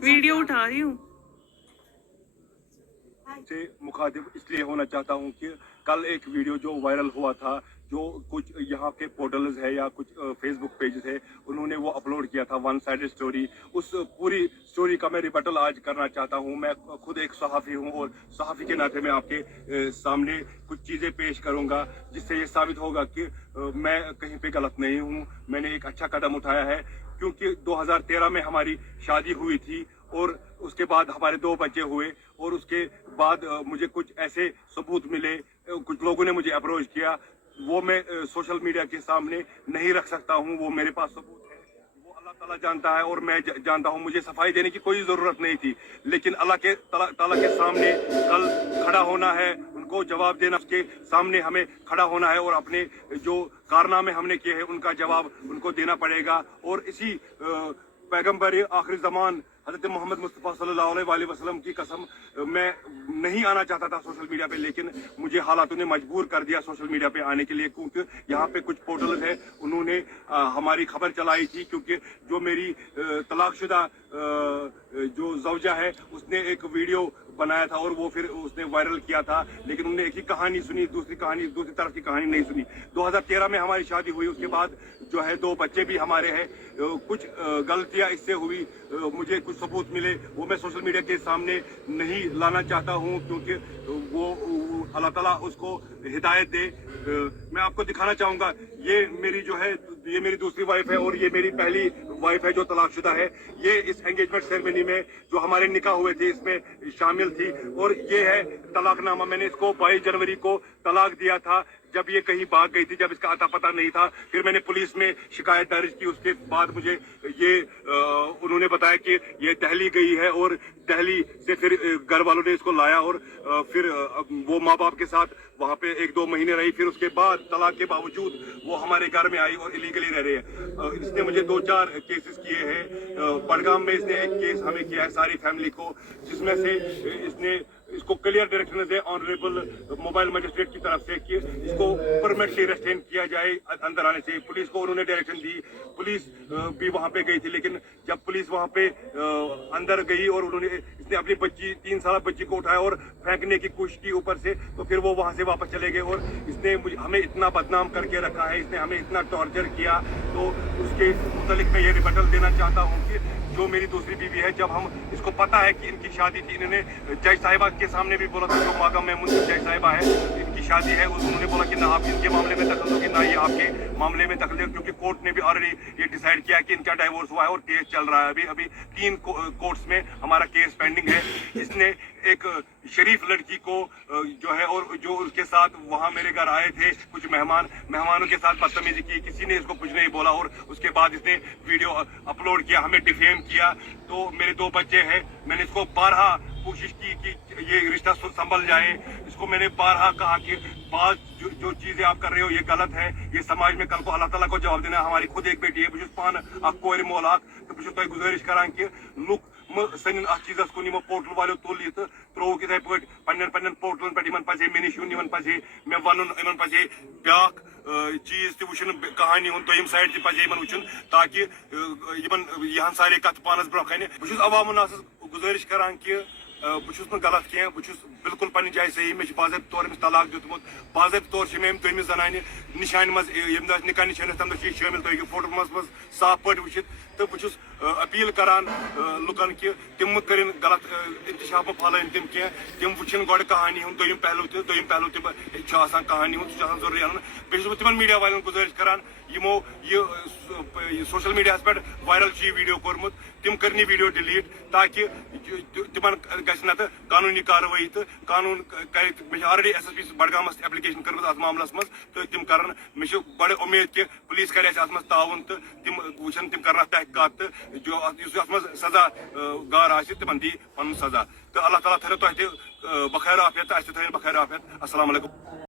Video उठा रही हूँ। से मुखातिब इसलिए होना चाहता हूँ कि कल एक वीडियो जो वायरल हुआ था, जो कुछ यहाँ के पोर्टल्स है या कुछ फेसबुक पेजेस है, उन्होंने वो अपलोड किया था वन साइडेड स्टोरी। उस पूरी स्टोरी का मैं रिबटल आज करना चाहता हूँ। मैं खुद एक सहाफ़ी हूँ और सहाफ़ी के नाते मैं आपके सामने कुछ चीज़ें पेश करूँगा जिससे ये साबित होगा कि मैं कहीं पे गलत नहीं हूँ। मैंने एक अच्छा कदम उठाया है, क्योंकि 2013 में हमारी शादी हुई थी और उसके बाद हमारे 2 बच्चे हुए और उसके बाद मुझे कुछ ऐसे सबूत मिले, कुछ लोगों ने मुझे अप्रोच किया, वो मैं सोशल मीडिया के सामने नहीं रख सकता हूँ। वो मेरे पास सबूत है, वो अल्लाह ताला जानता है और मैं जानता हूँ। मुझे सफाई देने की कोई ज़रूरत नहीं थी, लेकिन अल्लाह के ताला के सामने कल खड़ा होना है, उनको जवाब देना, उसके सामने हमें खड़ा होना है और अपने जो कारनामे हमने किए हैं उनका जवाब उनको देना पड़ेगा। और इसी पैगम्बर आखिरी ज़मान हज़रत मोहम्मद मुस्तफ़ा सल्लल्लाहु अलैहि वसल्लम की कसम, मैं नहीं आना चाहता था सोशल मीडिया पे, लेकिन मुझे हालातों ने मजबूर कर दिया सोशल मीडिया पे आने के लिए, क्योंकि यहाँ पे कुछ पोर्टल्स है, उन्होंने हमारी खबर चलाई थी। क्योंकि जो मेरी तलाकशुदा जो ज़ौजा है, उसने एक वीडियो बनाया था और वो फिर उसने वायरल किया था, लेकिन उन्होंने एक ही कहानी सुनी, दूसरी तरफ की कहानी नहीं सुनी। 2013 में हमारी शादी हुई, उसके बाद जो है 2 बच्चे भी हमारे हैं। कुछ गलतियां इससे हुई, मुझे कुछ सबूत मिले, वो मैं सोशल मीडिया के सामने नहीं लाना चाहता हूँ, क्योंकि वो अल्लाह ताला उसको हिदायत दे। मैं आपको दिखाना चाहूँगा, ये मेरी जो है, ये मेरी दूसरी वाइफ है और ये मेरी पहली वाइफ है जो तलाकशुदा है। ये इस एंगेजमेंट सेरेमनी में जो हमारे निकाह हुए थे इसमें शामिल थी, और ये है तलाकनामा। मैंने इसको 22 जनवरी को तलाक दिया था, जब ये कहीं भाग गई थी, जब इसका अता पता नहीं था। फिर मैंने पुलिस में शिकायत दर्ज की, उसके बाद मुझे ये उन्होंने बताया कि ये दिल्ली गई है और दिल्ली से फिर घर वालों ने इसको लाया और फिर वो माँ बाप के साथ वहाँ पे 1-2 महीने रही। फिर उसके बाद तलाक के बावजूद वो हमारे घर में आई और इलीगली रह रही है। इसने मुझे 2-4 केसेस किए हैं। बड़गाम में इसने एक केस हमें किया है सारी फैमिली को, जिसमें से इसने इसको क्लियर डायरेक्शन दे ऑनरेबल मोबाइल मजिस्ट्रेट की तरफ से कि इसको परमानेंटली रेस्ट्रेन किया जाए अंदर आने से। पुलिस को उन्होंने डायरेक्शन दी, पुलिस भी वहां पे गई थी, लेकिन जब पुलिस वहां पे अंदर गई और इसने अपनी बच्ची 3 साल बच्ची को उठाया और फेंकने की कोशिश की ऊपर से, तो फिर वो वहां से वापस चले गए और इसने हमें इतना बदनाम करके रखा है, इसने हमें इतना टॉर्चर किया। तो उसके मुतालिक मैं ये रिबटल देना चाहता हूँ कि जो मेरी दूसरी बीवी है, जब हम इसको पता है कि इनकी शादी थी, इन्होंने जज साहिबा के सामने भी बोला था, जो मागा में मुंशी जज साहिबा है, इनकी शादी है, उन्होंने बोला कि ना आप इनके मामले में दखल दोगे, ना ये आपके मामले में दखल दे, क्योंकि कोर्ट ने भी ऑलरेडी ये डिसाइड किया कि इनका डाइवोर्स हुआ है और केस चल रहा है। अभी 3 कोर्ट्स में हमारा केस पेंडिंग है। इसने एक शरीफ लड़की को जो है, और जो उसके साथ वहाँ मेरे घर आए थे कुछ मेहमानों के साथ बदतमीजी की, किसी ने इसको कुछ नहीं बोला और उसके बाद इसने वीडियो अपलोड किया, हमें डिफेम किया। तो मेरे 2 बच्चे हैं, मैंने इसको 12 कोशिश की कि ये रिश्ता संभल जाए। इसको मैंने 12 कहा कि बात जो चीजें आप कर रहे हो ये गलत है, ये समाज में कल को अल्लाह ताला को जवाब देना है। हमारी खुद एक बेटी है, बस पान कोर मोलाक, तो बस तुम गुजारिश करान कि लुक सन चीज कुन पोर्टल वालों तुल ये त्रोक इथे पन्न पोर्टलन पे पे मे पे मे वन इन पे ब्या चीज तुन कहानी हूं दोम साइड पे वुन, ताकि यहां सारे कत पानस ब्रो कन। बस अवामन गुजारिश करान कि बहुत गलत कह, बिल्कुल पन्नी जाए सही। मे बाज़ाब्त तौर अमिस तलाक दितमुत, बाज़ाब्त तौर मे दोमिस जनानि निशान मज निकाह निशान तम दह शामिल, तुम फोटो मज साफ पे वुचित। तो बहुत अपील करान लुकन कि तिम कर गलत इंतशाफ फैलान तिम कह, तिम वुचन गो कहानी हूं दोम पहलू तिम कहानी हूं जरूरी अन। बस तिम मीडिया वालन गुजारिश करान यमो ये सोशल मीडिया पे वायरल यह वीडियो कोर्मुत, तिम कर वीडियो डिलीट, ताकि तिमन गत कानूनी कार्रवाई तो कानून कर। ऑलरेडी SSP बड़गामस एप्लिकेशन कर मामलस मज, तो तिम कर मे बड़े उम्मीद कि पुलिस कर ताउन, तो तिम वुचन तिम कर तहकीकात, तो जो सजा गार आ तिमन दी पन सजा। तो अल्लाह ताला थो तुह बखैर आफियत, अस थो बखैर आफियत। अस्सलाम वालेकुम।